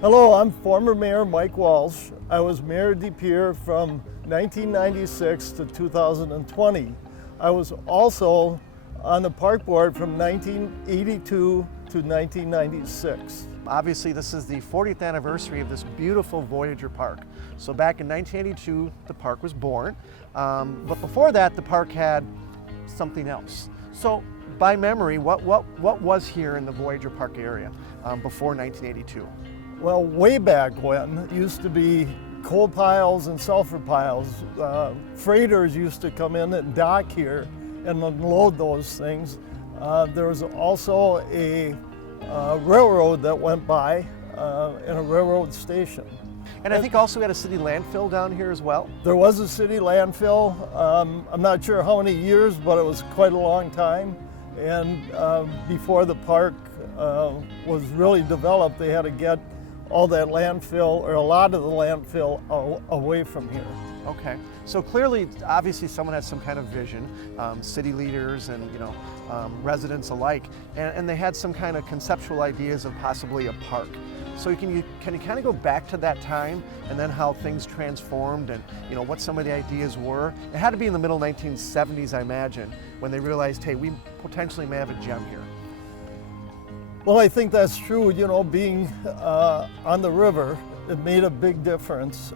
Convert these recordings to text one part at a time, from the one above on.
Hello, I'm former Mayor Mike Walsh. I was Mayor of De Pere from 1996 to 2020. I was also on the park board from 1982 to 1996. Obviously, this is the 40th anniversary of this beautiful Voyageur Park. So back in 1982, the park was born. But before that, the park had something else. So by memory, what was here in the Voyageur Park area before 1982? Well, way back when, it used to be coal piles and sulfur piles. Freighters used to come in and dock here and unload those things. There was also a railroad that went by and a railroad station. And I think also we had a city landfill down here as well. There was a city landfill. I'm not sure how many years, but it was quite a long time. And before the park was really developed, they had to get all that landfill, or a lot of the landfill, away from here. Okay, so clearly, obviously someone has some kind of vision, city leaders and residents alike, and they had some kind of conceptual ideas of possibly a park. So can you kind of go back to that time and then how things transformed and what some of the ideas were? It had to be in the middle 1970s, I imagine, when they realized, hey, we potentially may have a gem here. Well, I think that's true. Being on the river, it made a big difference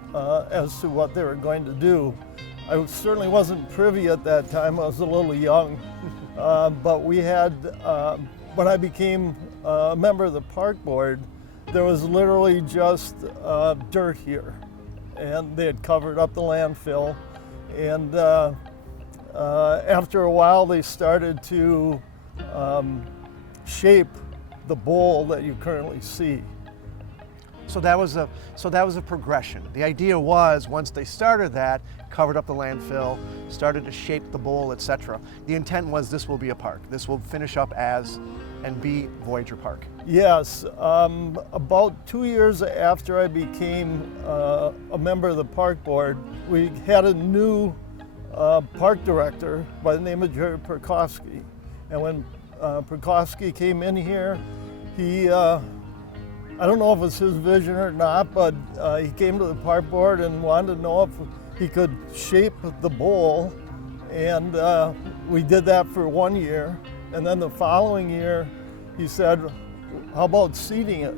as to what they were going to do. I certainly wasn't privy at that time. I was a little young. But we had, when I became a member of the park board, there was literally just dirt here. And they had covered up the landfill. And after a while, they started to shape the bowl that you currently see. So that was a progression. The idea was, once they started that, covered up the landfill, started to shape the bowl, etc. The intent was this will be a park. This will finish up as and be Voyageur Park. Yes, about 2 years after I became a member of the park board, we had a new park director by the name of Jerry Perkowski. And when Perkowski came in here, he, I don't know if it was his vision or not, but he came to the park board and wanted to know if he could shape the bowl. And we did that for 1 year. And then the following year, he said, how about seeding it?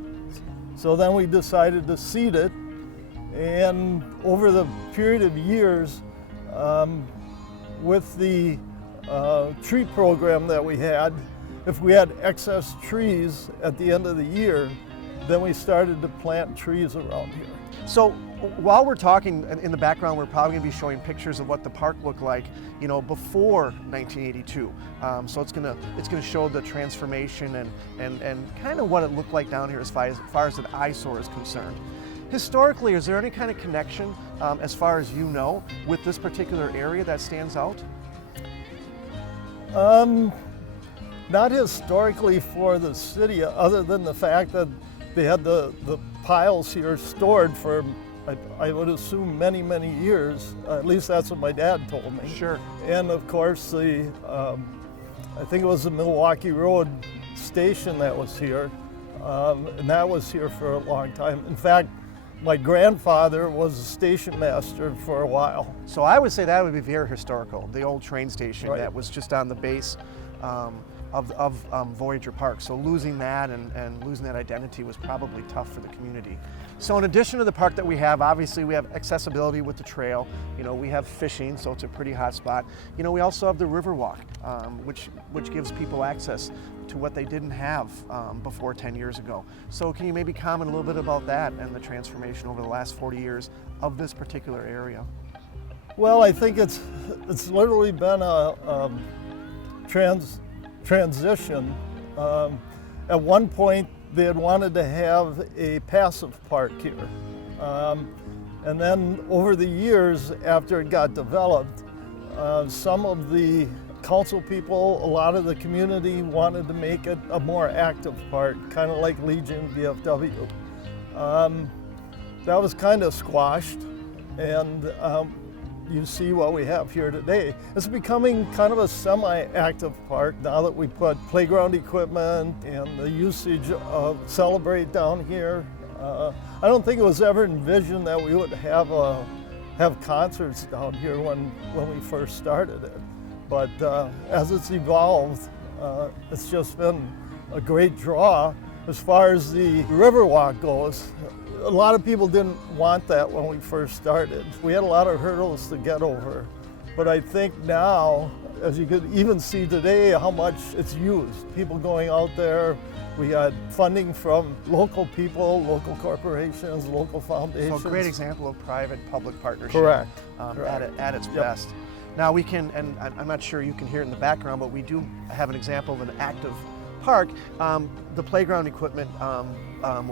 So then we decided to seed it. And over the period of years, with the tree program that we had, if we had excess trees at the end of the year, then we started to plant trees around here. So while we're talking, in the background, we're probably going to be showing pictures of what the park looked like, before 1982. So it's going to show the transformation and kind of what it looked like down here as far as an eyesore is concerned. Historically, is there any kind of connection, as far as you know, with this particular area that stands out? Not historically for the city, other than the fact that they had the piles here stored for, I would assume, many, many years. At least that's what my dad told me. Sure. And of course, I think it was the Milwaukee Road station that was here, and that was here for a long time. In fact, my grandfather was a station master for a while. So I would say that would be very historical, the old train station Right. that was just on the base of Voyageur Park. So losing that and losing that identity was probably tough for the community. So in addition to the park that we have, obviously we have accessibility with the trail. We have fishing, so it's a pretty hot spot. We also have the Riverwalk, which gives people access to what they didn't have before 10 years ago. So can you maybe comment a little bit about that and the transformation over the last 40 years of this particular area? Well, I think it's literally been a transition. At one point, they had wanted to have a passive park here. And then over the years, after it got developed, some of the council people, a lot of the community wanted to make it a more active park, kind of like Legion VFW. That was kind of squashed, and you see what we have here today. It's becoming kind of a semi-active park now that we put playground equipment and the usage of Celebrate down here. I don't think it was ever envisioned that we would have concerts down here when we first started it. But as it's evolved, it's just been a great draw. As far as the Riverwalk goes, a lot of people didn't want that when we first started. We had a lot of hurdles to get over. But I think now, as you could even see today, how much it's used. People going out there. We got funding from local people, local corporations, local foundations. So a great example of private-public partnership. Correct. At its best. Now we can, and I'm not sure you can hear it in the background, but we do have an example of an active park. The playground equipment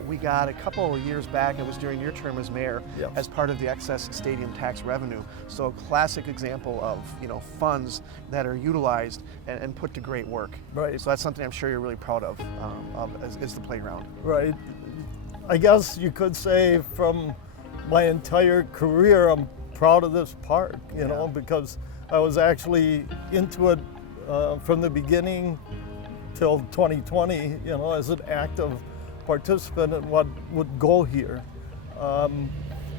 we got a couple of years back. It was during your term as mayor, as part of the excess stadium tax revenue. So a classic example of funds that are utilized and put to great work. Right. So that's something I'm sure you're really proud of is the playground. Right. I guess you could say from my entire career, I'm proud of this park. You know, because I was actually into it from the beginning till 2020, as an active participant in what would go here.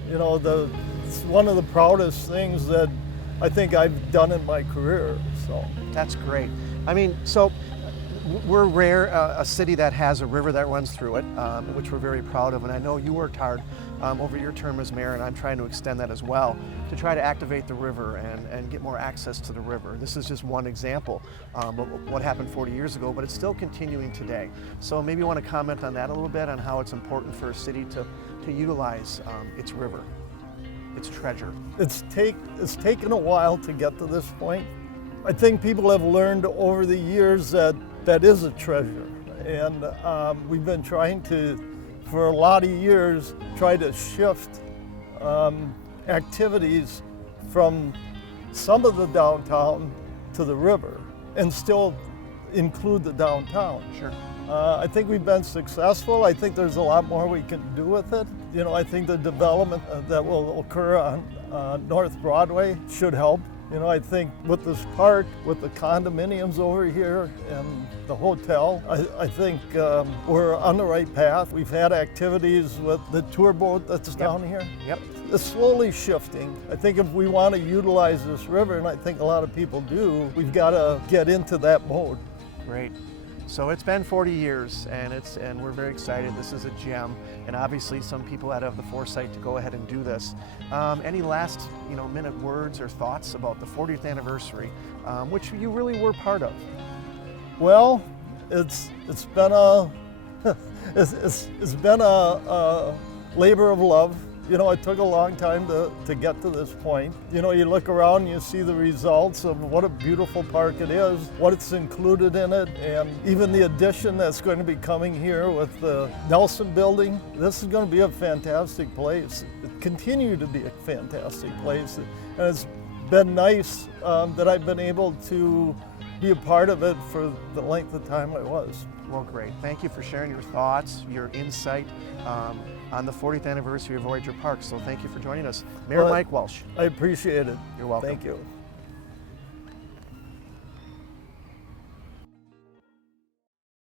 It's one of the proudest things that I think I've done in my career. So that's great. I mean, so we're rare, a city that has a river that runs through it, which we're very proud of. And I know you worked hard over your term as mayor, and I'm trying to extend that as well, to try to activate the river and get more access to the river. This is just one example of what happened 40 years ago, but it's still continuing today. So maybe you want to comment on that a little bit, on how it's important for a city to utilize its river, its treasure. It's taken a while to get to this point. I think people have learned over the years that is a treasure, and we've been trying to, for a lot of years, try to shift activities from some of the downtown to the river and still include the downtown. Sure. I think we've been successful. I think there's a lot more we can do with it. I think the development that will occur on North Broadway should help. I think with this park, with the condominiums over here and the hotel, I think we're on the right path. We've had activities with the tour boat that's down here. Yep. It's slowly shifting. I think if we want to utilize this river, and I think a lot of people do, we've got to get into that mode. Great. So it's been 40 years, and we're very excited. This is a gem, and obviously some people had the foresight to go ahead and do this. Any last minute words or thoughts about the 40th anniversary, which you really were part of? Well, it's been a it's been a labor of love. It took a long time to get to this point. You look around and you see the results of what a beautiful park it is, what it's included in it, and even the addition that's going to be coming here with the Nelson building. This is going to be a fantastic place. It continues to be a fantastic place. And it's been nice that I've been able to be a part of it for the length of time I was. Well, great. Thank you for sharing your thoughts, your insight on the 40th anniversary of Voyageur Park. So thank you for joining us. Mayor Mike Walsh. I appreciate it. You're welcome. Thank you.